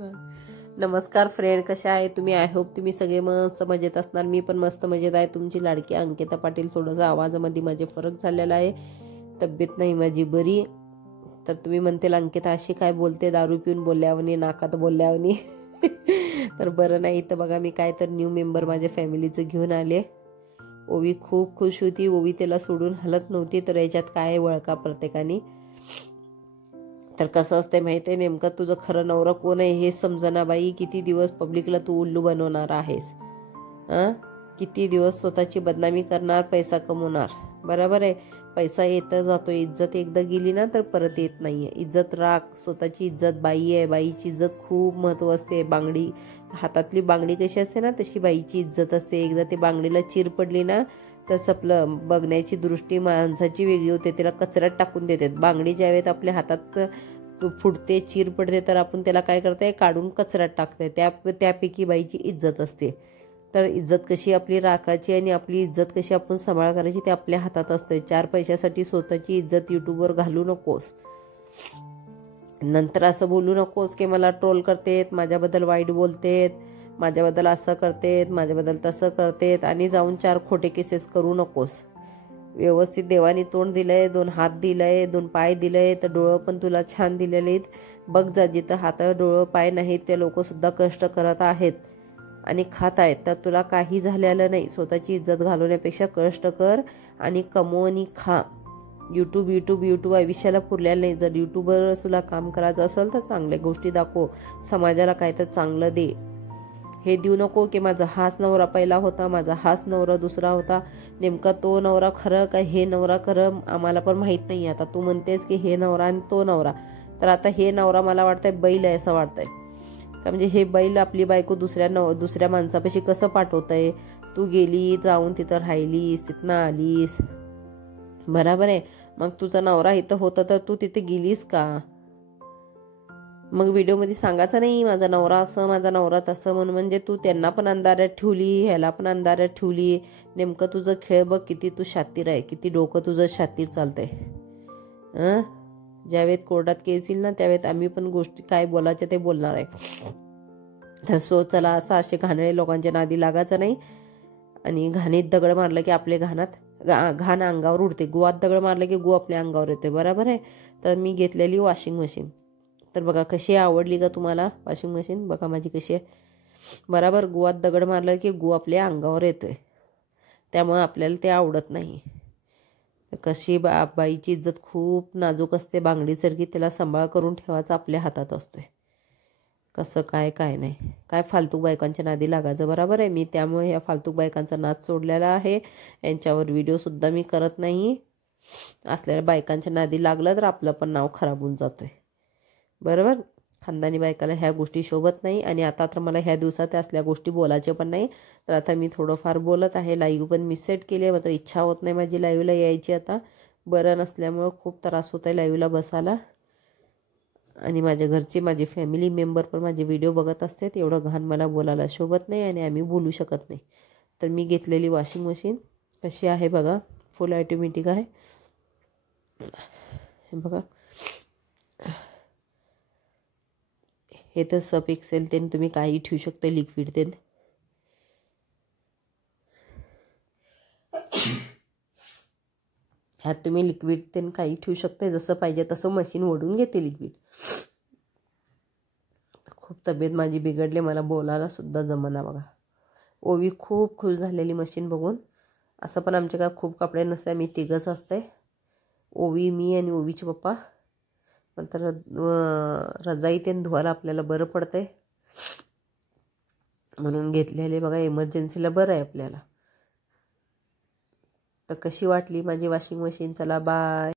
नमस्कार फ्रेंड, कशा आहे तुम्ही? आय होप तुम्ही सगळे मस्त मजेत असणार. मी पण मस्त मजेत आहे. तुमची लाडकी अंकिता पाटील. थोडंसं आवाजामध्ये माझे फरक झालेला आहे, तब्येत नाही माझी बरी. तर तुम्ही म्हणतील अंकिता अशी काय बोलते, दारू पिऊन बोलल्यावनी, नाकात बोलल्यावनी. तर बरं नाही. तर बघा, मी काय तर न्यू मेंबर माझ्या फॅमिलीचं घेऊन आले. ओवी खूप खुश होती. ओवी त्याला सोडून हलत नव्हती. तर याच्यात काय वळका प्रत्येकाने. तर कसं असते माहिती आहे, नेमकं तुझं खरं नवरा कोण आहे हे समजना बाई. किती दिवस पब्लिकला तू उल्लू बनवणार आहेस? किती दिवस स्वतःची बदनामी करणार, पैसा कमवणार. बरोबर आहे, पैसा येतं जातो. इज्जत एकदा गेली ना तर परत येत नाहीये. इज्जत राख. स्वतःची इज्जत. बाई आहे, बाईची इज्जत खूप महत्व असते. बांगडी, हातातली बांगडी कशी असते ना तशी बाईची इज्जत असते. एकदा ते बांगडीला चीर पडली ना तर आपलं बघण्याची दृष्टी माणसाची वेगळी होते. त्याला कचऱ्यात टाकून देतात. बांगडी ज्यावेळेस आपल्या हातात फुटते, चीर पडते, तर आपण त्याला काय करताय, काढून कचऱ्यात टाकताय. त्यापैकी बाईची इज्जत असते. तर इज्जत कशी आपली राखायची आणि आपली इज्जत कशी आपण सांभाळ करायची ते आपल्या हातात असते. 4 पैशासाठी स्वतःची इज्जत युट्यूबवर घालू नकोस. नंतर असं बोलू नकोस की मला ट्रोल करतेत, माझ्याबद्दल वाईट बोलतेत, माझ्याबद्दल असं करतेत, माझ्याबद्दल तसं करतेत, आणि जाऊन 4 खोटे केसेस करू नकोस. व्यवस्थित देवानी तोंड दिलंय, 2 हात दिलंय, 2 पाय दिलंय, तर डोळं पण तुला छान दिलेले आहेत. बघ जा, जिथं हात डोळं पाय नाहीत ते लोक सुद्धा कष्ट करत आहेत आणि खात आहेत. तर तुला काही झालेलं नाही. स्वतःची इज्जत घालवण्यापेक्षा कष्ट कर आणि कमव आणि खा. यूट्यूब आयुष्याला पुरलेलं नाही. जर यूट्यूबवर तुला काम करायचं असेल तर चांगल्या गोष्टी दाखव, समाजाला काय तर चांगलं दे. हे देऊ नको की माझा हाच नवरा पहिला होता, माझा हाच नवरा दुसरा होता. नेमका तो नवरा खरं का हे नवरा खरं आम्हाला पण माहीत नाही. आता तू म्हणतेस की हे नवरा आणि तो नवरा, तर आता हे नवरा मला वाटतंय बैल आहे असं वाटतंय का? म्हणजे हे बैल आपली बायको दुसऱ्या माणसापाशी कसं पाठवतंय? तू गेली, जाऊन तिथं राहिलीस, तिथनं आलीस, बराबर आहे. मग तुझा नवरा इथं होता तर तू तिथे गेलीस का? मग व्हिडिओमध्ये सांगायचं नाही माझा नवरा असं, माझा नवरा तसं म्हणून. म्हणजे तू त्यांना पण अंधाऱ्यात ठेवली, ह्याला पण अंधाऱ्यात ठेवली. नेमकं तुझं खेळ बघ, किती तू शातीर आहे, किती डोकं तुझं शातीर चालतंय. ज्यावेळेस कोर्टात केस येईल ना त्यावेळेस आम्ही पण गोष्टी काय बोलायच्या ते बोलणार आहे. तर चला, असं असे घाणेरड्या लोकांच्या नादी लागायचं नाही. आणि घाणीत दगड मारलं की आपल्या घाण अंगावर उडते. गुवात दगड मारलं की गु आपल्या अंगावर येते. बरोबर आहे. तर मी घेतलेली वॉशिंग मशीन. तर बघा कशी आवडली का तुम्हाला वॉशिंग मशीन? बघा माझी कशी आहे. बरोबर, गुवात दगड मारलं की गु आपल्या अंगावर येतोय. त्यामुळे आपल्याला ते आवडत नाही. कशी बाईची इज्जत खूप नाजूक असते, बांगडीसारखी. त्याला सांभाळ करून ठेवायचा आपल्या हातात असतोय. कसं काय नाही. काय फालतू बायकांच्या नादी लागायचं. बरोबर आहे. मी त्यामुळे ह्या फालतू बायकांचा नाद सोडलेला आहे. यांच्यावर व्हिडिओसुद्धा मी करत नाही. असलेल्या बायकांच्या नादी लागलं तर आपलं पण नाव खराब होऊन जातोय. बरोबर, खानदानी बायकाला ह्या गोष्टी शोभत नाही. आणि आता तर मला ह्या दिवसात असल्या गोष्टी बोलायच्या पण नाही. तर आता मी थोडंफार बोलत आहे. लाईव्ह पण मी सेट केली आहे, मात्र इच्छा होत नाही माझी लाईव्हला यायची. आता बरं नसल्यामुळं खूप त्रास होत आहे लाईव्हला बसायला. आणि माझ्या घरचे, माझे फॅमिली मेंबर पण माझे व्हिडिओ बघत असते. एवढं घाण मला बोलायला शोभत नाही आणि आम्ही बोलू शकत नाही. तर मी घेतलेली वॉशिंग मशीन कशी आहे बघा, फुल ऑटोमॅटिक आहे. बघा, हे तर सर्फ एक्सेल ते तुम्ही काही ठेवू शकता, लिक्विड ते. ह्यात तुम्ही लिक्विड ते काही ठेवू शकता. जसं पाहिजे तसं मशीन ओढून घेते लिक्विड. खूप तब्येत माझी बिघडली, मला बोलायला सुद्धा जमना बघा. ओवी खूप खुश झालेली मशीन बघून. असं पण आमच्या काय खूप कपडे नसते, आम्ही 3घच असते. ओवी, मी आणि ओवीचे पप्पा. नंतर रजाई ते धुवायला आपल्याला बरं पडतंय म्हणून घेतलेले बघा. इमर्जन्सीला बरं आहे आपल्याला. तर कशी वाटली माझी वॉशिंग मशीन? चला बाय.